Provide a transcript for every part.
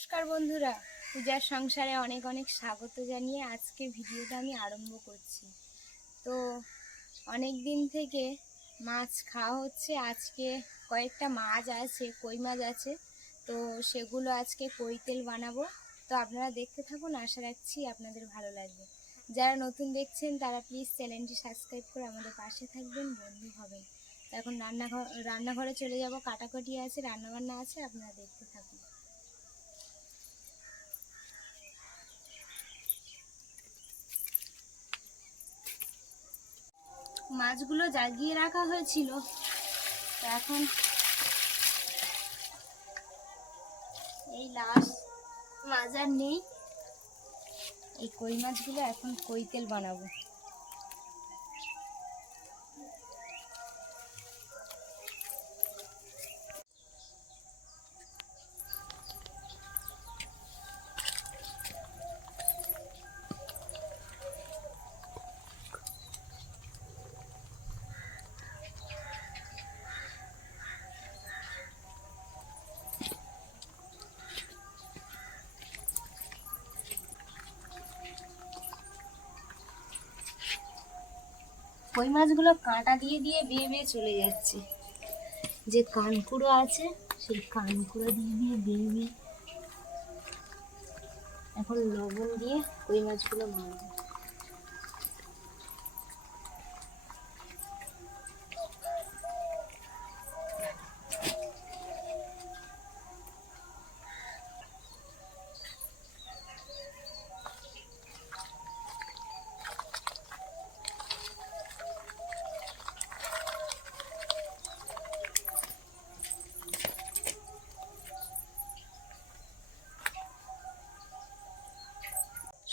নমস্কার বন্ধুরা, পূজার সংসারে অনেক অনেক স্বাগত জানিয়ে আজকে ভিডিওটা আমি আরম্ভ করছি। তো অনেক দিন থেকে মাছ খাওয়া হচ্ছে। আজকে কয়েকটা মাছ আছে, কই মাছ আছে, তো সেগুলো আজকে কই তেল বানাবো। তো আপনারা দেখতে থাকুন, আশা রাখছি আপনাদের ভালো লাগবে। যারা নতুন দেখছেন তারা প্লিজ চ্যানেলটি সাবস্ক্রাইব করে আমাদের পাশে থাকবেন, বন্ধু হবেন। এখন রান্নাঘরে চলে যাব, কাটাকাটি আছে, রান্নাবান্না আছে, আপনারা দেখতে থাকুন। মাছগুলো জাগিয়ে রাখা হয়েছিল, তো এখন এই লাস্ট মাছ আর নেই। এই কই মাছগুলো এখন কই তেল বানাবো। কই মাছগুলো কাঁটা দিয়ে দিয়ে বেয়ে বেয়ে চলে যাচ্ছে। যে কানকুড়ো আছে সেই কানকুড়ো দিয়ে দিয়ে বেয়ে বেয়ে এখন লবণ দিয়ে কই মাছগুলো মারবো।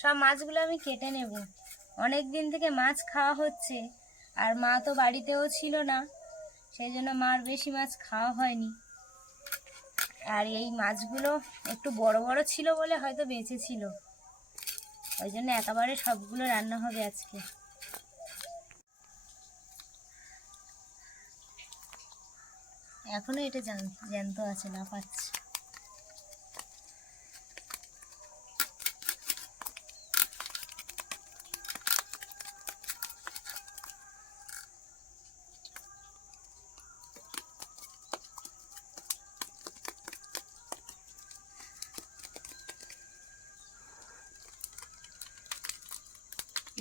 সব মাছগুলো আমি কেটে নেব। অনেক দিন থেকে মাছ খাওয়া হচ্ছে, আর মা তো বাড়িতেও ছিল না, সেই জন্য মার বেশি মাছ খাওয়া হয়নি। আর এই মাছগুলো একটু বড় বড় ছিল বলে হয়তো বেঁচে ছিল, ওই জন্য একেবারে সবগুলো রান্না হবে আজকে। এখনো এটা জ্যান্ত আছে, না পাচ্ছে।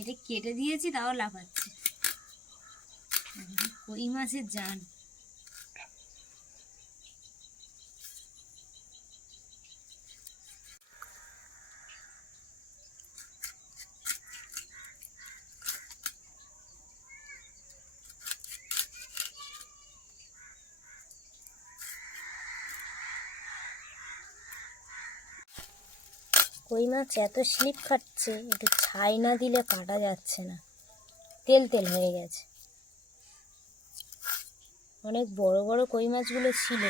এটা কেটে দিয়েছি তাও লাফাচ্ছে। কই মাছের জান। কই মাছ এত স্লিপ খাচ্ছে, একটু ছাই না দিলে কাটা যাচ্ছে না, তেল তেল হয়ে গেছে। অনেক বড় বড় কই মাছগুলো ছিল।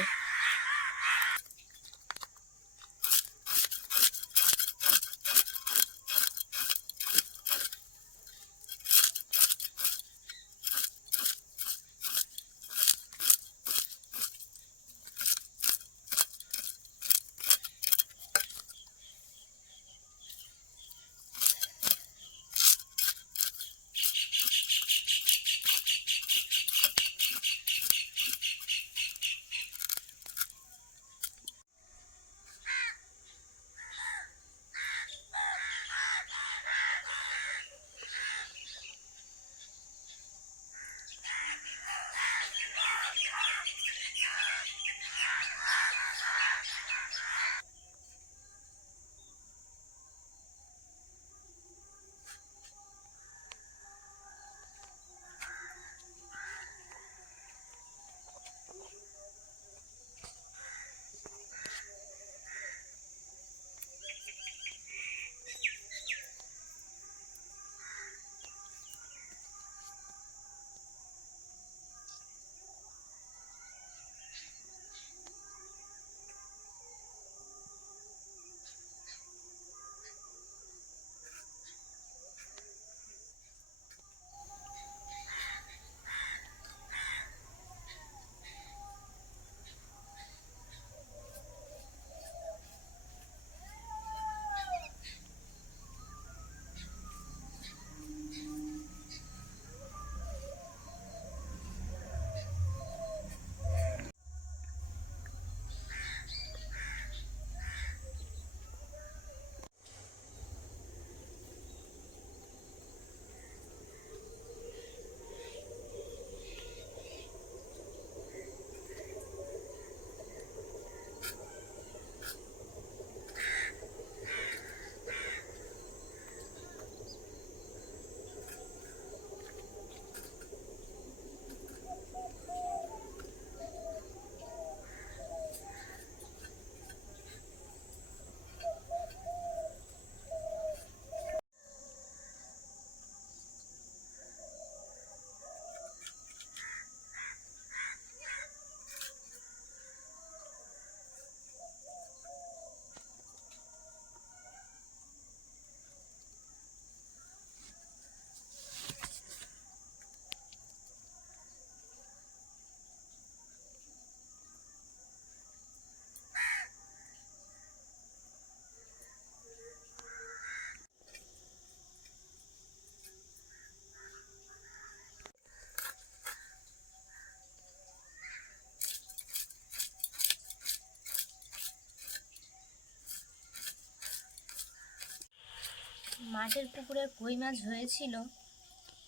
মাঠের পুকুরে কই মাছ হয়েছিল,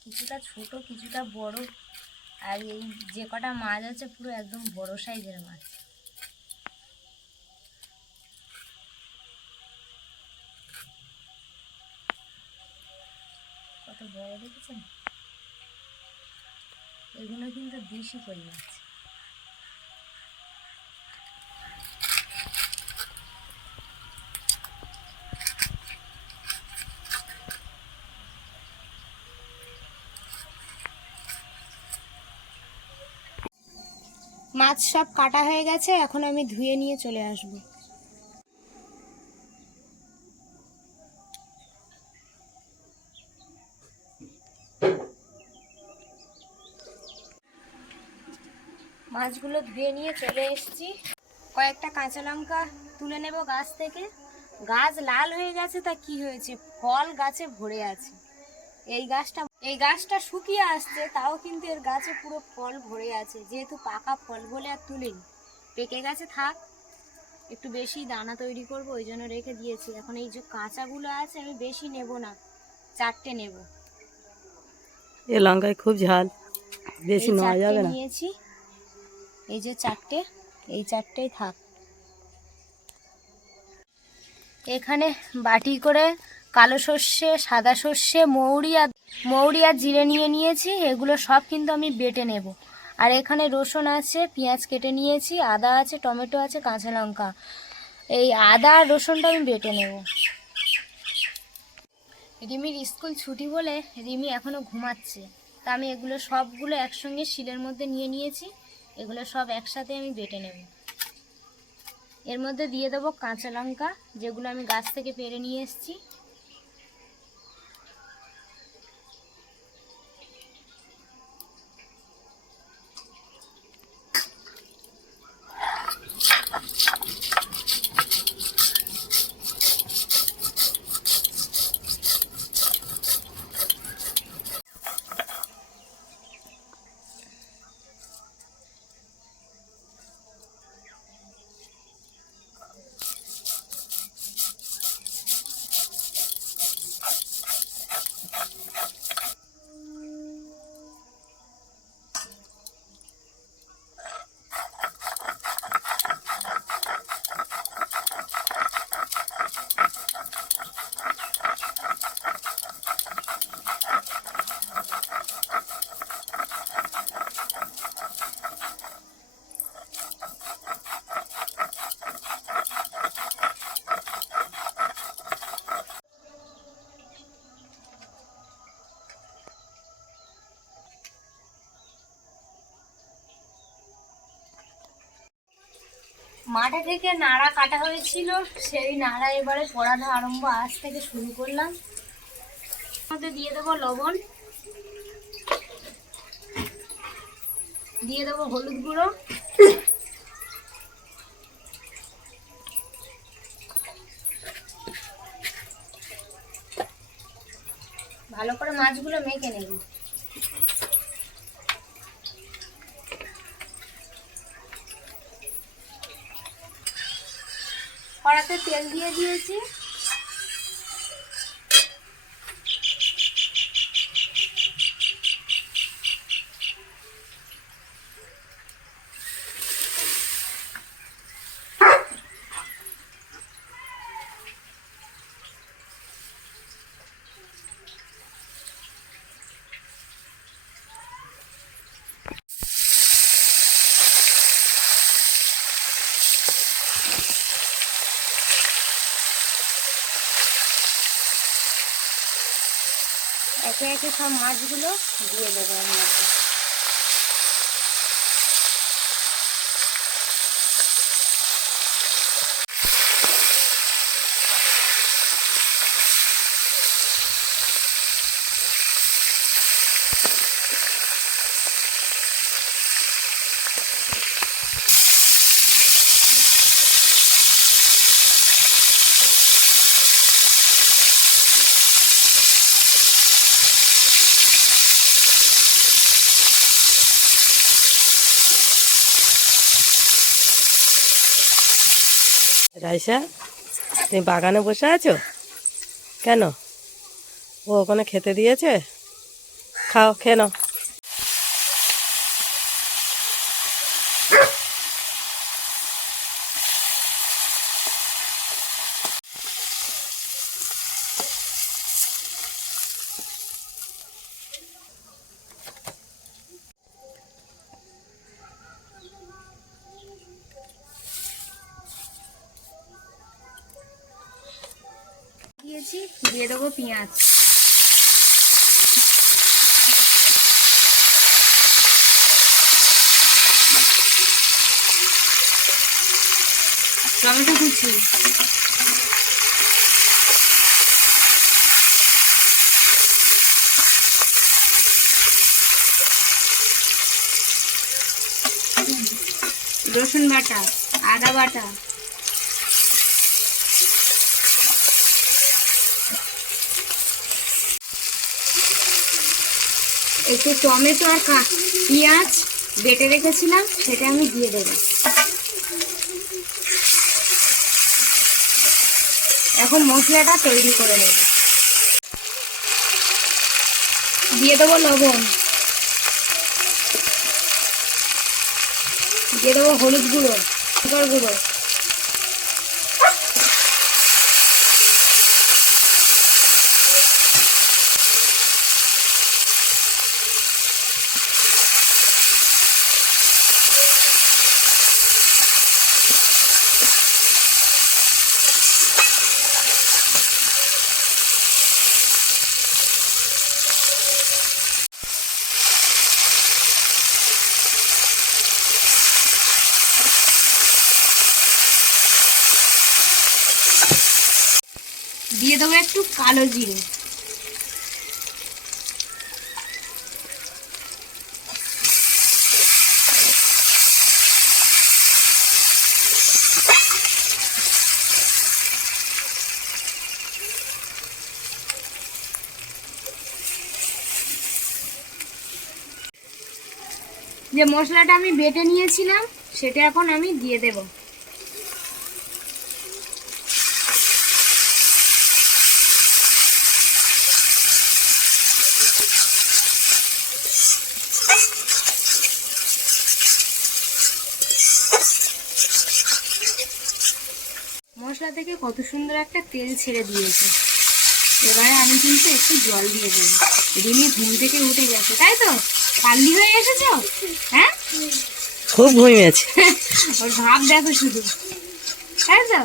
কিছুটা ছোট কিছুটা বড়, আর এই যে কটা মাছ আছে পুরো একদম বড় সাইজের মাছ। কত বড় দেখেছেন? এগুলো কিন্তু দেশি কই মাছ। মাছ সব কাটা হয়ে গেছে, এখন আমি ধুয়ে নিয়ে চলে আসব। মাছগুলো ধুয়ে নিয়ে চলে এসেছি। কয়েকটা কাঁচা লঙ্কা তুলে নেব গাছ থেকে। গাছ লাল হয়ে গেছে, তা কি হয়েছে, ফল গাছে ভরে আছে। এই গাছটা শুকিয়ে আসছে, তাও কিন্তু এর গাছে পুরো ফল ভরে আছে। যেহেতু পাকা ফল বলে আর তুলিনি, পেকে গেছে থাক, একটু বেশি দানা তৈরি করব ওই জন্য রেখে দিয়েছি। এখন এই যে কাঁচাগুলো আছে আমি বেশি নেব না, 4টে নেব। এ লঙ্কায় খুব ঝাল, বেশি নেওয়া যাবে না। নিয়েছি এই যে 4টে, এই 4টেই থাক। এখানে বাটি করে কালো সর্ষে, সাদা সর্ষে, মৌরি আর জিরে নিয়ে নিয়েছি। এগুলো সব কিন্তু আমি বেটে নেব। আর এখানে রসুন আছে, পেঁয়াজ কেটে নিয়েছি, আদা আছে, টমেটো আছে, কাঁচা লঙ্কা। এই আদা আর রসুনটা আমি বেটে নেব। রিমির স্কুল ছুটি বলে রিমি এখনো ঘুমাচ্ছে, তা আমি এগুলো সবগুলো একসঙ্গে শিলের মধ্যে নিয়ে নিয়েছি। এগুলো সব একসাথে আমি বেটে নেব। এর মধ্যে দিয়ে দেবো কাঁচা লঙ্কা, যেগুলো আমি গাছ থেকে পেড়ে নিয়ে এসেছি। মাঠে থেকে নাড়া কাটা হয়েছিল, সেই নাড়া এবারে পড়ানো আরম্ভ আজ থেকে শুরু করলাম। মধ্যে দিয়ে দেবো লবণ, দিয়ে দেবো হলুদ গুঁড়ো, ভালো করে মাছগুলো মেখে নেব। কড়াতে তেল দিয়ে দিয়েছি। একে একে সব মাছগুলো দিয়ে দেবো এর মধ্যে। রাইসা, তুমি বাগানে বসে আছো কেন? ও ওখানে খেতে দিয়েছে, খাও, খেয়ে নাও। দিয়েছি, দিয়ে দেবো পেঁয়াজ। টমেটো কুচি, রসুন বাটা, আদা বাটা, একটু টমেটো আর পেঁয়াজ বেটে রেখেছিলাম, সেটা আমি দিয়ে দেবো। এখন মশলাটা তৈরি করে নেব। দিয়ে দেবো লবণ, দিয়ে দেবো হলুদ গুঁড়ো, লঙ্কার গুঁড়ো, দিয়ে দেবো একটু কালো জিরে, যে মশলাটা আমি বেটে নিয়েছিলাম সেটা এখন আমি দিয়ে দেব। মশলা থেকে কত সুন্দর একটা তেল ছেড়ে দিয়েছে। এবারে আমি কিন্তু একটু জল দিয়ে দেবো। রিমি ঘুম থেকে উঠে গেছে, তাই তো? পাল্লি হয়ে এসেছো? হ্যাঁ, খুব ঘুমিয়েছে। ওর ভাব দেখো শুধু, তাই তো?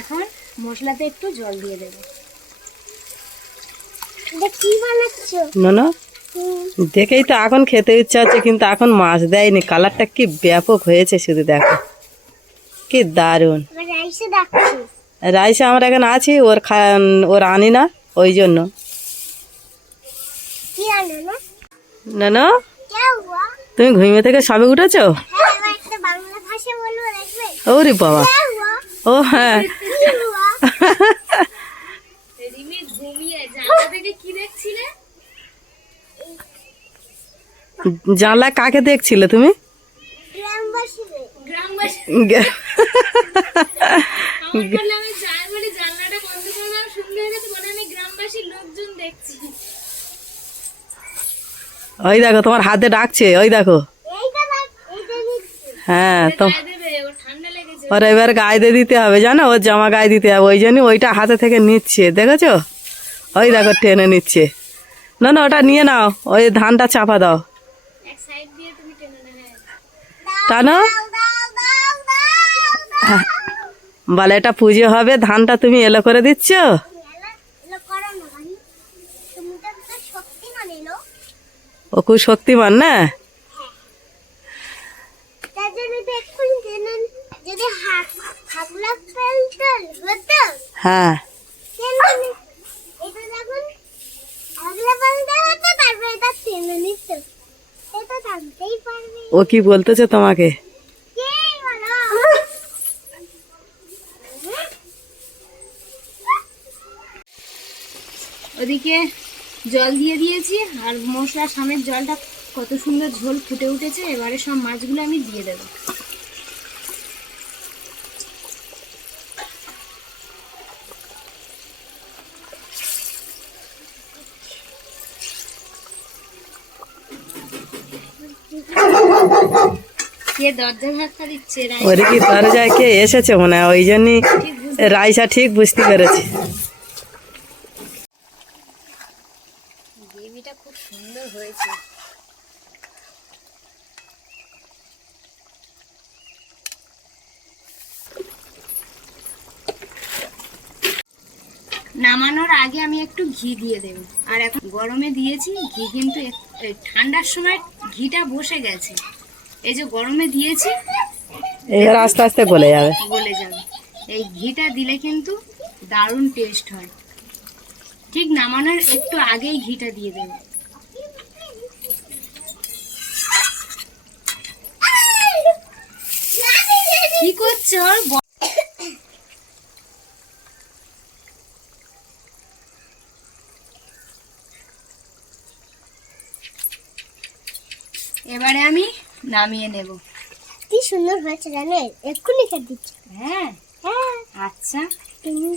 এখন মশলাতে একটু জল দিয়ে দেবো। কি বানাচ্ছো? না, দেখেই তো এখন খেতে ইচ্ছা হচ্ছে, কিন্তু এখন মাছ দেয়নি। কালারটা কি ব্যাপক হয়েছে শুধু দেখো, কি দারুণ। রাইসে আমরা এখানে আছি, ওর আনি না, ওই জন্য। না না, তুমি ঘুমিয়ে থেকে সবে উঠেছো? ওরে বাবা, ও হ্যাঁ। জানলা কাকে দেখছিলে তুমি? ওই দেখো তোমার হাতে ডাকছে, ওই দেখো। হ্যাঁ, তো ওর এবার গায়ে দিয়ে দিতে হবে, জানো, ওর জামা গায়ে দিতে হবে, ওই জন্য ওইটা হাতে থেকে নিচ্ছে, দেখেছো? ওই দেখো টেনে নিচ্ছে। না না, ওটা নিয়ে নাও, ওই ধানটা চাপা দাও, টানো। বলে এটা পুজো হবে, ধানটা তুমি এলো করে দিচ্ছ। ও খুব শক্তিমান না? হ্যাঁ, ও কি বলতেছে তোমাকে? ওদিকে জল দিয়ে দিয়েছি, আর মশলার সামের জলটা কত সুন্দর ঝোল ফুটে উঠেছে। এবারে সব মাছগুলো আমি দিয়ে দেবো। কে দরজা ধাক্কা দিচ্ছে? ওরে কি দরজায় কে এসেছে মনে হয়, ওই জন্যই রাইসা ঠিক বুঝতে পেরেছি। গ্রেভিটা খুব সুন্দর হয়েছে। নামানোর আগে আমি একটু ঘি দিয়ে দেব। আর এখন গরমে দিয়েছি ঘি, কিন্তু ঠান্ডার সময় ঘিটা বসে গেছে। এই যে গরমে দিয়েছি, এবার আস্তে আস্তে গলে যাবে। গলে যাবে। এই ঘিটা দিলে কিন্তু দারুণ টেস্ট হয়। ঠিক নামানোর একটু আগেই ঘিটা দিয়ে দেব। কি করছো? এবারে আমি নামিয়ে নেব। কি সুন্দর হয়েছে জানেন, এক্ষুনি খেতে দিচ্ছি। হ্যাঁ হ্যাঁ, আচ্ছা, তুমি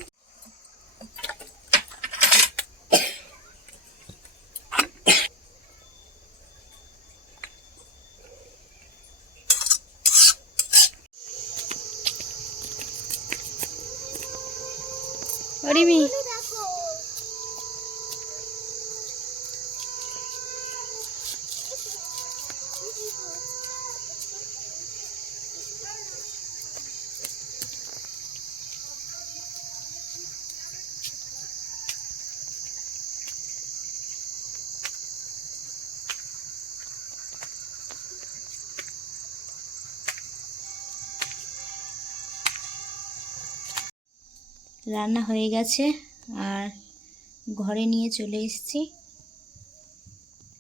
অরিমি দেখো। রান্না হয়ে গেছে আর ঘরে নিয়ে চলে এসেছি।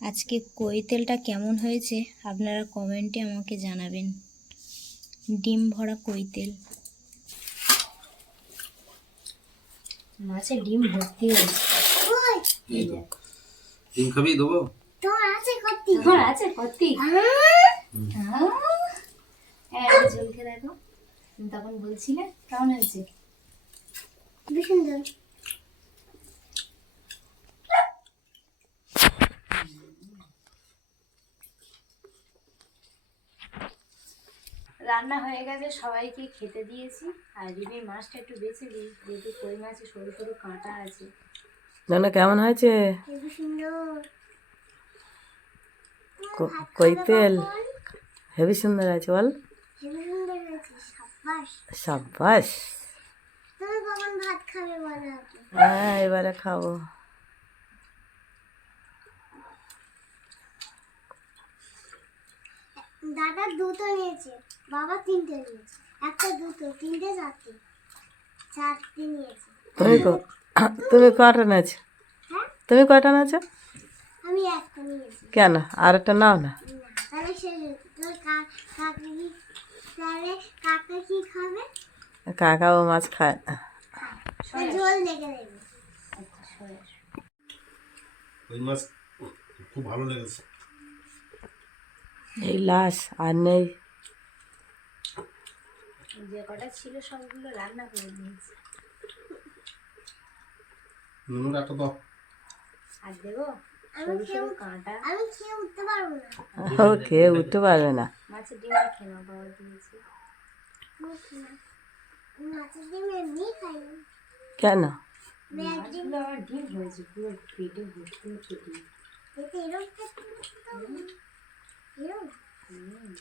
আজকে কই তেলটা কেমন হয়েছে আপনারা কমেন্টে আমাকে জানাবেন। ডিম ভরা কই তেল, মাছে ডিম ভর্তি হয়েছে। ওই, ডিম খাবি দেবো? তোমার আছে কত্তি? তোমার আছে কত্তি? হ্যাঁ, হ্যাঁ, ঝোলকে দেখো। তুমি তখন বলছিলে কেমন হয়েছে? খুবই সুন্দর। রান্না হয়ে গেছে, সবাইকে খেতে দিয়েছি। আর রিমি মাছটা একটু বেছে দিই, যেহেতু কই মাছে সরু সরু কাঁটা আছে। জানো কেমন হয়েছে? খুবই সুন্দর। কই তেল হেবি সুন্দর আছে বল। খুবই সুন্দর হয়েছে, সাব্বাস। সাব্বাস। তুমি কখন ভাত খাবে বলো আগে? হ্যাঁ এবারে খাবো। দাদা দুটো নিয়েছে, বাবা তিনটে নিয়েছে। একটা, দুটো, তিনটে, চারটে। চারটে নিয়েছে। তুমি কটা নেছো? হ্যাঁ, তুমি কটা নেছো? আমি একটা নিয়েছি। কেন আর একটা নাও না? না, তাহলে সে তোর কাকা কি, তাহলে কাকা কি খাবে? কাকাও মাছ খায় না। তার ঝোল দেখে দেবে। ওই মাছ খুব ভালো লেগেছে। এই লাশ আর নেই। যে কটা ছিল সবগুলো রান্না করে দিয়েছি। নুনুর একটা দাও। আর দেবো? আমি সরু সরু কাঁটা। আমি খেয়ে উঠতে পারবো না। ও খেয়ে উঠতে পারবে না। মাছের ডিমটা খেয়ে নাও, বাবা দিয়েছি। মাছের ডিম এমনি খাই না। কেন? মাছগুলো আবার ডিম হয়েছে, পুরো পেটে ভর্তি হচ্ছে ডিম। এতে এরকম খেতে হবে। এরকম? হুম।